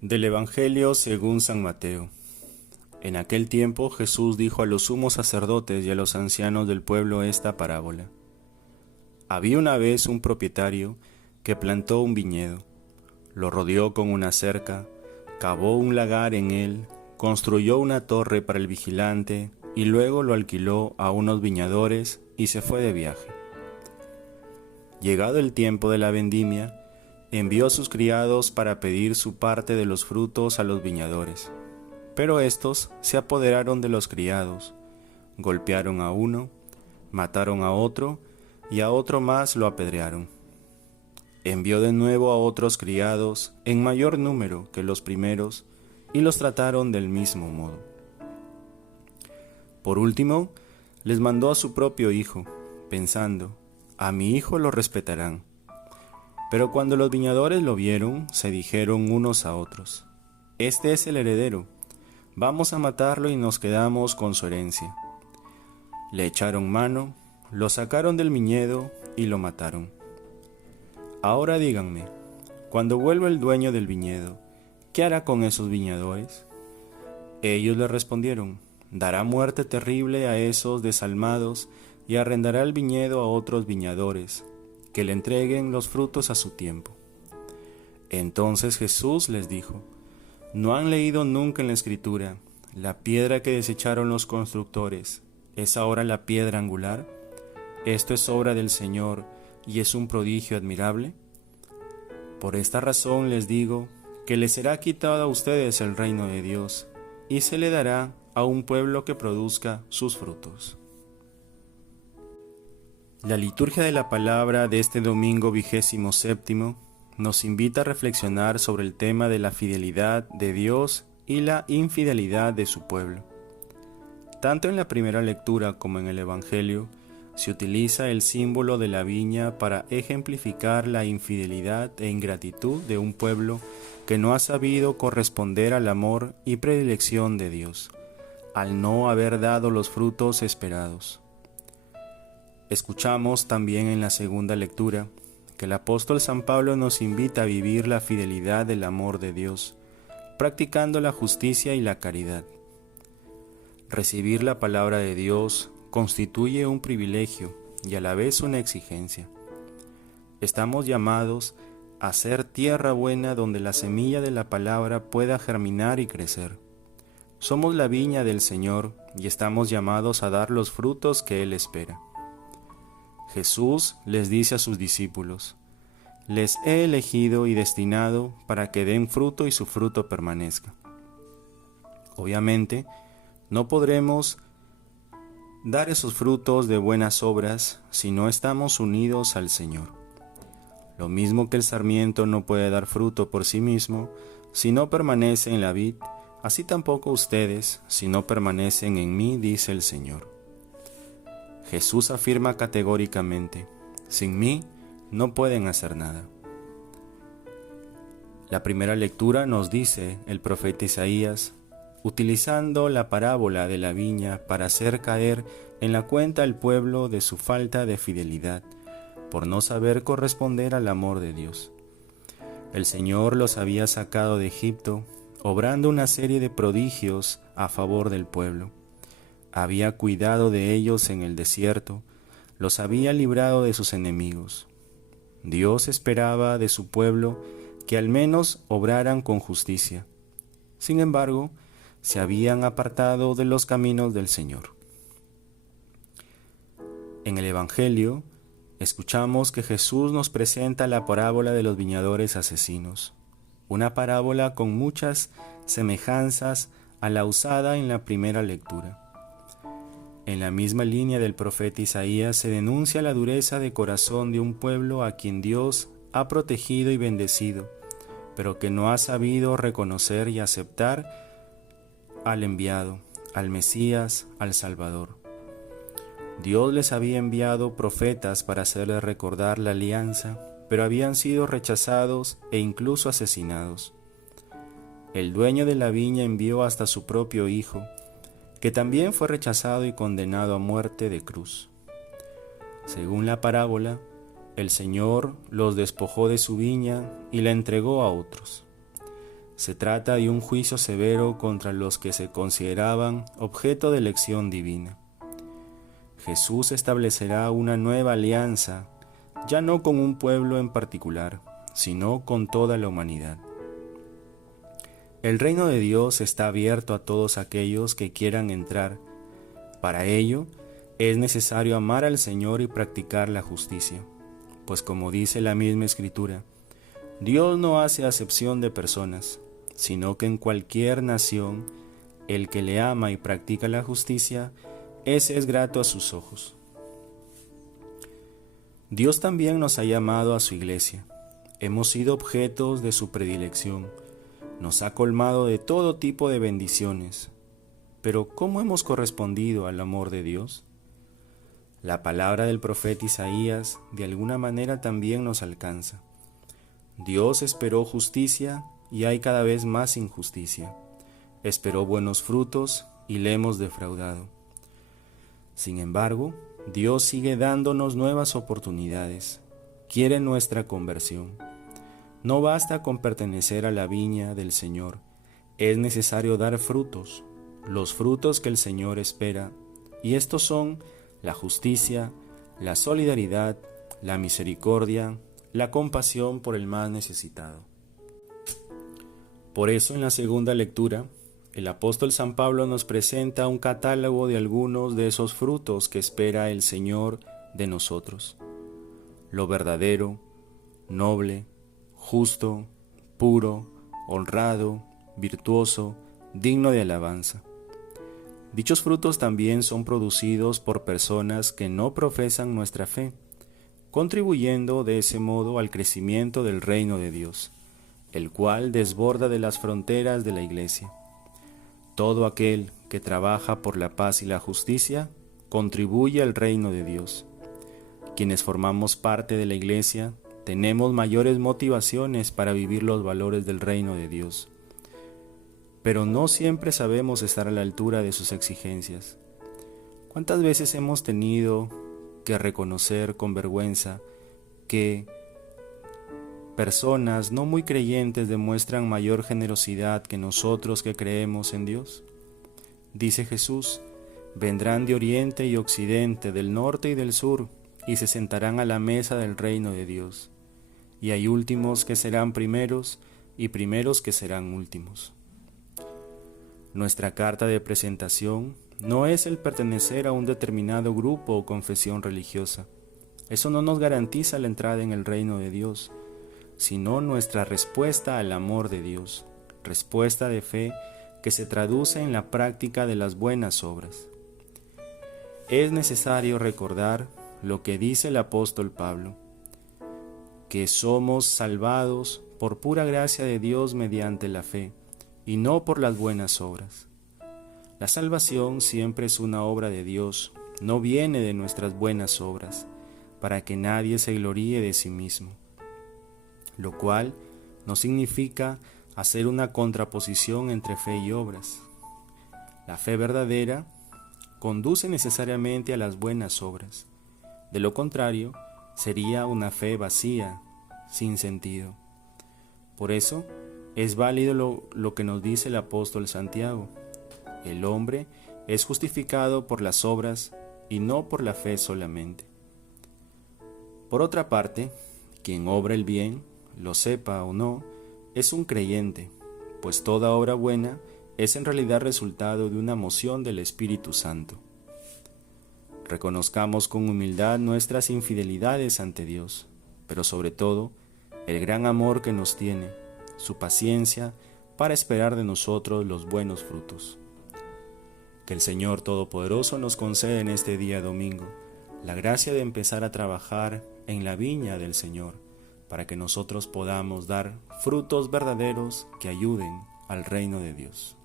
Del Evangelio según San Mateo. En aquel tiempo Jesús dijo a los sumos sacerdotes y a los ancianos del pueblo esta parábola. Había una vez un propietario que plantó un viñedo, lo rodeó con una cerca, cavó un lagar en él, construyó una torre para el vigilante y luego lo alquiló a unos viñadores y se fue de viaje. Llegado el tiempo de la vendimia, envió a sus criados para pedir su parte de los frutos a los viñadores. Pero éstos se apoderaron de los criados, golpearon a uno, mataron a otro y a otro más lo apedrearon. Envió de nuevo a otros criados en mayor número que los primeros y los trataron del mismo modo. Por último, les mandó a su propio hijo, pensando, a mi hijo lo respetarán. Pero cuando los viñadores lo vieron, se dijeron unos a otros, este es el heredero, vamos a matarlo y nos quedamos con su herencia. Le echaron mano, lo sacaron del viñedo y lo mataron. Ahora díganme, cuando vuelva el dueño del viñedo, ¿qué hará con esos viñadores? Ellos le respondieron, dará muerte terrible a esos desalmados y arrendará el viñedo a otros viñadores, que le entreguen los frutos a su tiempo. Entonces Jesús les dijo, ¿no han leído nunca en la Escritura, la piedra que desecharon los constructores, es ahora la piedra angular? Esto es obra del Señor y es un prodigio admirable. Por esta razón les digo que les será quitado a ustedes el reino de Dios y se le dará a un pueblo que produzca sus frutos. La liturgia de la palabra de este domingo 27 nos invita a reflexionar sobre el tema de la fidelidad de Dios y la infidelidad de su pueblo. Tanto en la primera lectura como en el Evangelio, se utiliza el símbolo de la viña para ejemplificar la infidelidad e ingratitud de un pueblo que no ha sabido corresponder al amor y predilección de Dios, al no haber dado los frutos esperados. Escuchamos también en la segunda lectura que el apóstol San Pablo nos invita a vivir la fidelidad del amor de Dios, practicando la justicia y la caridad. Recibir la palabra de Dios constituye un privilegio y a la vez una exigencia. Estamos llamados a ser tierra buena donde la semilla de la palabra pueda germinar y crecer. Somos la viña del Señor y estamos llamados a dar los frutos que Él espera. Jesús les dice a sus discípulos, les he elegido y destinado para que den fruto y su fruto permanezca. Obviamente, no podremos dar esos frutos de buenas obras si no estamos unidos al Señor. Lo mismo que el sarmiento no puede dar fruto por sí mismo si no permanece en la vid, así tampoco ustedes si no permanecen en mí, dice el Señor. Jesús afirma categóricamente, sin mí no pueden hacer nada. La primera lectura nos dice el profeta Isaías, utilizando la parábola de la viña para hacer caer en la cuenta al pueblo de su falta de fidelidad, por no saber corresponder al amor de Dios. El Señor los había sacado de Egipto, obrando una serie de prodigios a favor del pueblo. Había cuidado de ellos en el desierto, los había librado de sus enemigos. Dios esperaba de su pueblo que al menos obraran con justicia. Sin embargo, se habían apartado de los caminos del Señor. En el Evangelio, escuchamos que Jesús nos presenta la parábola de los viñadores asesinos, una parábola con muchas semejanzas a la usada en la primera lectura. En la misma línea del profeta Isaías se denuncia la dureza de corazón de un pueblo a quien Dios ha protegido y bendecido, pero que no ha sabido reconocer y aceptar al enviado, al Mesías, al Salvador. Dios les había enviado profetas para hacerles recordar la alianza, pero habían sido rechazados e incluso asesinados. El dueño de la viña envió hasta su propio hijo, que también fue rechazado y condenado a muerte de cruz. Según la parábola, el Señor los despojó de su viña y la entregó a otros. Se trata de un juicio severo contra los que se consideraban objeto de elección divina. Jesús establecerá una nueva alianza, ya no con un pueblo en particular, sino con toda la humanidad. El reino de Dios está abierto a todos aquellos que quieran entrar. Para ello, es necesario amar al Señor y practicar la justicia, pues como dice la misma Escritura, Dios no hace acepción de personas, sino que en cualquier nación, el que le ama y practica la justicia, ese es grato a sus ojos. Dios también nos ha llamado a su iglesia. Hemos sido objetos de su predilección. Nos ha colmado de todo tipo de bendiciones. Pero ¿cómo hemos correspondido al amor de Dios? La palabra del profeta Isaías de alguna manera también nos alcanza. Dios esperó justicia y hay cada vez más injusticia. Esperó buenos frutos y le hemos defraudado. Sin embargo, Dios sigue dándonos nuevas oportunidades. Quiere nuestra conversión. No basta con pertenecer a la viña del Señor. Es necesario dar frutos, los frutos que el Señor espera, y estos son la justicia, la solidaridad, la misericordia, la compasión por el más necesitado. Por eso en la segunda lectura, el apóstol San Pablo nos presenta un catálogo de algunos de esos frutos que espera el Señor de nosotros. Lo verdadero, noble, justo, puro, honrado, virtuoso, digno de alabanza. Dichos frutos también son producidos por personas que no profesan nuestra fe, contribuyendo de ese modo al crecimiento del reino de Dios, el cual desborda de las fronteras de la Iglesia. Todo aquel que trabaja por la paz y la justicia contribuye al reino de Dios. Quienes formamos parte de la Iglesia tenemos mayores motivaciones para vivir los valores del reino de Dios, pero no siempre sabemos estar a la altura de sus exigencias. ¿Cuántas veces hemos tenido que reconocer con vergüenza que personas no muy creyentes demuestran mayor generosidad que nosotros que creemos en Dios? Dice Jesús, vendrán de oriente y occidente, del norte y del sur, y se sentarán a la mesa del reino de Dios. Y hay últimos que serán primeros, y primeros que serán últimos. Nuestra carta de presentación no es el pertenecer a un determinado grupo o confesión religiosa. Eso no nos garantiza la entrada en el reino de Dios, sino nuestra respuesta al amor de Dios, respuesta de fe que se traduce en la práctica de las buenas obras. Es necesario recordar lo que dice el apóstol Pablo, que somos salvados por pura gracia de Dios mediante la fe, y no por las buenas obras. La salvación siempre es una obra de Dios, no viene de nuestras buenas obras, para que nadie se gloríe de sí mismo. Lo cual no significa hacer una contraposición entre fe y obras. La fe verdadera conduce necesariamente a las buenas obras. De lo contrario, sería una fe vacía, sin sentido. Por eso, es válido lo que nos dice el apóstol Santiago. El hombre es justificado por las obras y no por la fe solamente. Por otra parte, quien obra el bien, lo sepa o no, es un creyente, pues toda obra buena es en realidad resultado de una moción del Espíritu Santo. Reconozcamos con humildad nuestras infidelidades ante Dios, pero sobre todo, el gran amor que nos tiene, su paciencia para esperar de nosotros los buenos frutos. Que el Señor Todopoderoso nos conceda en este día domingo la gracia de empezar a trabajar en la viña del Señor, para que nosotros podamos dar frutos verdaderos que ayuden al reino de Dios.